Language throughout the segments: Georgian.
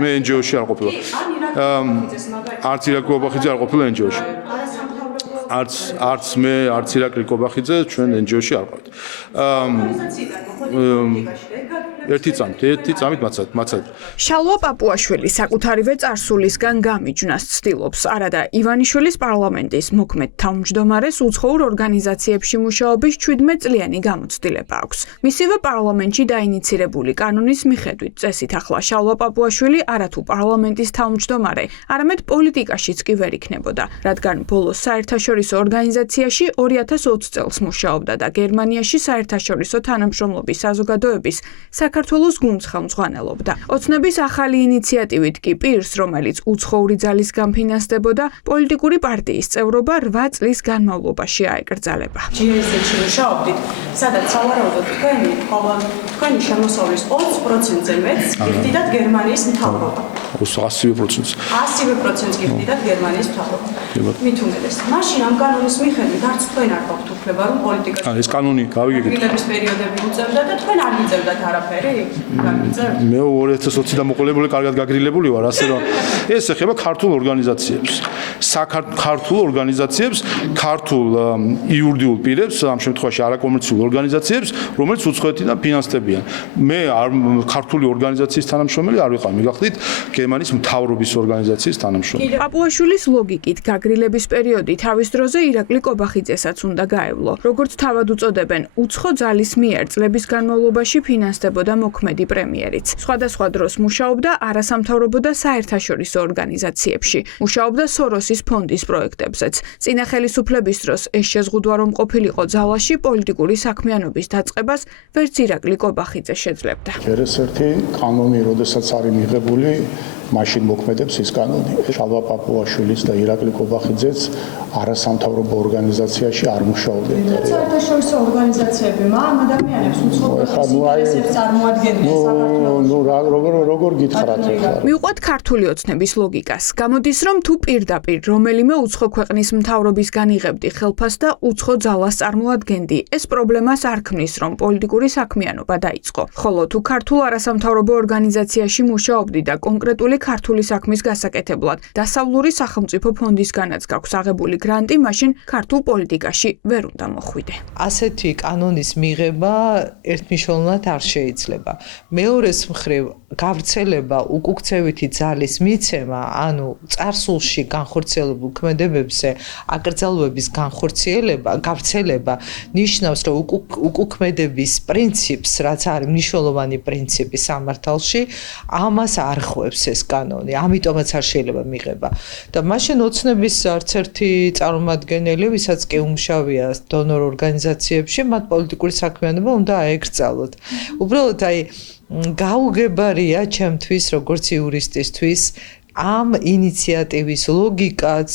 მე NGO-ში არ ყოფილა. არც ირაკლი კობახიძე არ ყოფილა NGO-ში. არც მე, არც ირაკლი კობახიძე ჩვენ NGO-ში არ ვყავთ. ერთი წამით მაცად. შალვა პაპუაშვილი საკუთარივე წარსულისგან გამიჯვნას ცდილობს. არადა ივანიშვილის პარლამენტის მოქმედ თავმჯდომარეს უცხოურ ორგანიზაციებში მუშაობის 17 წლიანი გამოცდილება აქვს. მისივე პარლამენტში დაინიცირებული კანონის მიხედვით წესით ახლა შალვა პაპუაშვილი არათუ პარლამენტის თავმჯდომარე, არამედ პოლიტიკაშიც კი ვერ იქნებოდა, რადგან ბოლოს საერთაშორისო ორგანიზაციაში 2020 წელს მუშაობდა და გერმანიაში საერთაშორისო თანამშრომლობის საზოგადოების საქართველოს გუნდს ხელმძღვანელობდა. ოცნების ახალი ინიციატივით კი პირს, რომელიც უცხოური ძალის გამფინანსდებოდა, პოლიტიკური პარტიის წევრობა 8 წლის განმავლობაში აეკრძალება. GSZ-ში მუშაობდით, სადაც სავარაუდოდ თქვენი შემოსავლის 20%-ზე მეტს გიხდიდათ გერმანიის მთავრობა. 100%. 100% გიხდიდათ გერმანიის მთავრობა. მით უმეტეს. მაშინ ამ კანონის მიხედვით არც თქვენ არ გაქვთ უფლება, რომ პოლიტიკაში ეს კანონი გავიგეთ. გილების პერიოდები უწევდა და თქვენ არ გიწევდათ არაფერი? მე 2020-დან მოყოლებული კარგად გაგრილებული ვარ, ასე რომ ეს ეხება ქართულ ორგანიზაციებს. ქართულ ორგანიზაციებს, ქართულ იურიდიულ პირებს, ამ შემთხვევაში არაკომერციულ ორგანიზაციებს, რომელიც უცხოეთიდან ფინანსდებიან. მე ქართული ორგანიზაციის თანამშრომელი არ ვიყავ, მიგახდით გერმანიის მთავრობის ორგანიზაციის თანამშრომელი. პაპუაშვილის ლოგიკით გაგრილების პერიოდი თავის დროზე ირაკლი კობახიძესაც უნდა გაევლო. როგორც თავად უწოდებენ, უცხო ძალის მიერ წლების განმავლობაში ფინანსდებოდა მოქმედი პრემიერიც. სხვადასხვა დროს მუშაობდა არასამთავრობო და საერთაშორისო ორგანიზაციებში. მუშაობდა სოროსის ფონდის პროექტებზეც. წინა ხელისუფლების დროს ეს შეზღუდვა რომ ყოფილიყო ძალაში პოლიტიკური საქმიანობის დაწყებას ვერც ირაკლი კობახიძე შეძლებდა. ერთ-ერთი კანონი, როდესაც არის მიღებული, მაშინ მოქმედებს ის კანონი. შალვა პაპუაშვილიც და ირაკლი კობახიძეც არასამთავრობო ორგანიზაციაში არ მუშაობდნენ. საერთაშორისო ორგანიზაციები ამ ადამიანებს უცხოეთის ინტერესებს წარმოადგენდნენ საქართველოს. როგორ გითხრათ ახლა? მივყვეთ ქართული ოცნების ლოგიკას. გამოდის, რომ თუ პირდაპირ რომელიმე უცხო ქვეყნის მთავრობისგან იღებდი ხელფასს და უცხო ძალას წარმოადგენდი, ეს პრობლემას არ ქმნის, რომ პოლიტიკური საქმიანობა დაიწყო. ხოლო თუ ქართულ არასამთავრობო ორგანიზაციაში მუშაობდი და კონკრეტული ქართული საქმის გასაკეთებლად დასავლური სახელმწიფო ფონდისგანაც გაქვს აღებული გრანტი, მაშინ ქართულ პოლიტიკაში ვერ უნდა მოხვიდე. ასეთი კანონის მიღება ერთმნიშვნელოვნად არ შეიძლება. მეორეს მხრივ გავრცელება უკუქცევითი ძალის მიცემა, ანუ წარსულში განხორციელებულ ქმედებებზე აკრძალვების გავრცელება ნიშნავს, რომ უკუქმედების პრინციპს, რაც არის მნიშვნელოვანი პრინციპი სამართალში, ამას არ ხვევს ეს კანონი, ამიტომაც არ შეიძლება მიღება. და მაშინ ოცნების არც ერთი წარმომადგენელი, ვისაც კი უმშავია დონორ ორგანიზაციებში, მათ პოლიტიკური საქმიანობა უნდა აეკრძალოთ. უბრალოდ გაუგებარია ჩემთვის, როგორც იურისტისთვის, ამ ინიციატივის ლოგიკაც,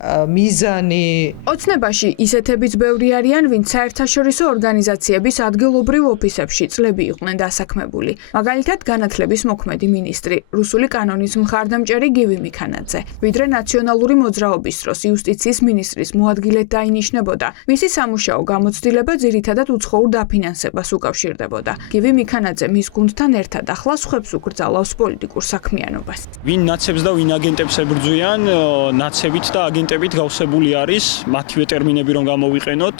მიზანი. ოცნებაში ისეთებიც ბევრი არიან, ვინც საერთაშორისო ორგანიზაციების ადგილობრივ ოფისებში წლები იყვნენ დასაქმებული. მაგალითად, განათლების მოქმედი მინისტრი, რუსული კანონის მხარდამჭერი გივი მიქანაძე. ვიდრე ნაციონალური მოძრაობის დროს იუსტიციის მინისტრის მოადგილედ დაინიშნებოდა, მისი სამუშაო გამოცდილება ძირითადად უცხოურ დაფინანსებას უკავშირდებოდა. გივი მიქანაძე მის გუნდთან ერთად ახლა სხვებს უკრძალავს პოლიტიკურ საქმიანობას. ვინ ნაცებს და ვინ აგენტებს ებრძვიან, ნაცებით და აგენტებით გავსებული არის, მათივე ტერმინები რომ გამოვიყენოთ,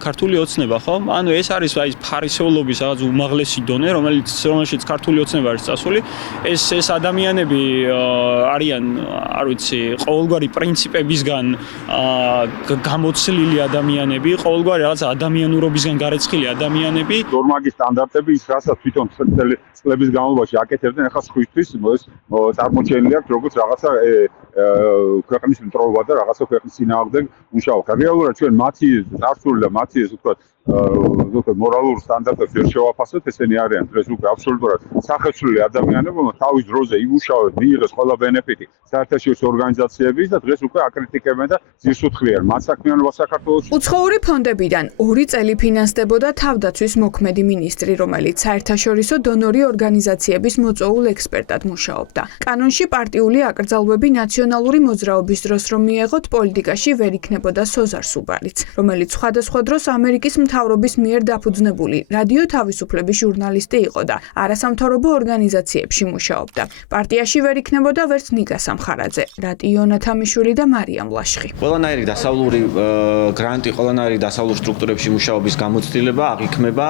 ქართული ოცნება, ხო? ანუ ეს არის ფარისეულობის რაღაც უმაღლესი დონე, რომელშიც ქართული ოცნება არის წასული. ეს ადამიანები არიან, არ ვიცი, ყოველგვარი პრინციპებისგან გამოცლილი ადამიანები, ყოველგვარი რაღაც ადამიანურობისგან გარეცხილი ადამიანები. ნორმაგი სტანდარტები ის რასაც თვითონ წლების განმავლობაში აკეთებდნენ, ახლა სხვისთვის ეს წარმოჩენილი აქვს როგორც რაღაცა ქვეყნის მტრობა და რაღაცა ქვეყნის წინააღმდეგ მუშაობა. რეალურად ჩვენ მათი წარსული და მათი ეს ვთქვათ მორალურ სტანდარტებს ვერ შევაფასოთ, ესენი არიან დღეს უკვე აბსოლუტურად სახეცვლილი ადამიანები, რომელთა თავის დროზე იმუშავეს, მიიღეს ყველა ბენეფიტი საერთაშორისო ორგანიზაციების და დღეს უკვე აკრიტიკებენ და ძირს უთხრიან მათ საქმიანობას საქართველოში. უცხოური ფონდებიდან 2 წელი ფინანსდებოდა თავდაცვის მოქმედი მინისტრი, რომელიც საერთაშორისო დონორი ორგანიზაციების მოწვეულ ექსპერტად მუშაობდა. კანონში პარტიული აკრძალვები ნაციონალური მოძრაობის დროს ამბობს, რომ მიეღოთ პოლიტიკაში ვერ იქნებოდა სოზარ სუბალიც, რომელიც სხვადასხვა დროს ამერიკის მთავრობის მიერ დაფუძნებული რადიო თავისუფლების ჟურნალისტი იყო და არასამთავრობო ორგანიზაციებში მუშაობდა. პარტიაში ვერ იქნებოდა ვერც ნიკა სამხარაძე, რატიონა თამიშვილი და მარიამ ლაშხი. ყველანაირი დასავლური გრანტი, ყველანაირი დასავლურ სტრუქტურებში მუშაობის გამოცდილება აღიქმება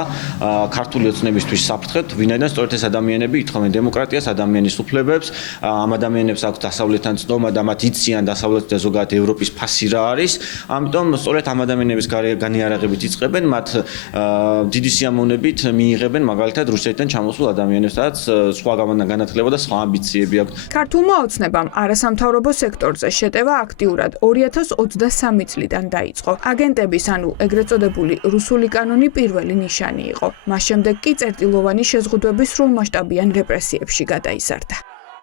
ქართული ოცნებისთვის საფრთხეთ, ვინაიდან სწორედ ეს ადამიანები ითხოვენ დემოკრატიას, ადამიანის უფლებებს, ამ ადამიანებს აქვს დასავლეთთან ცდომა და მათ იციან დასავლეთ და ზოგადად ევროპის ფასი რა არის. ამიტომ სწორედ ამ ადამიანების განიარაღებით იწყებენ, მათ დიდი სიამოვნებით მიიღებენ მაგალითად რუსეთიდან ჩამოსულ ადამიანებს, სადაც სხვა განათლება და სხვა ამბიციები აქვს. ქართულმა ოცნებამ არასამთავრობო სექტორზე შეტევა აქტიურად 2023 წლიდან დაიწყო. აგენტების, ანუ ეგრეთ წოდებული რუსული კანონი პირველი ნიშანი იყო. მას შემდეგ კი წერტილოვანი შეზღუდვების სრულმასშტაბიან რეპრესიებში გადაიზარდა.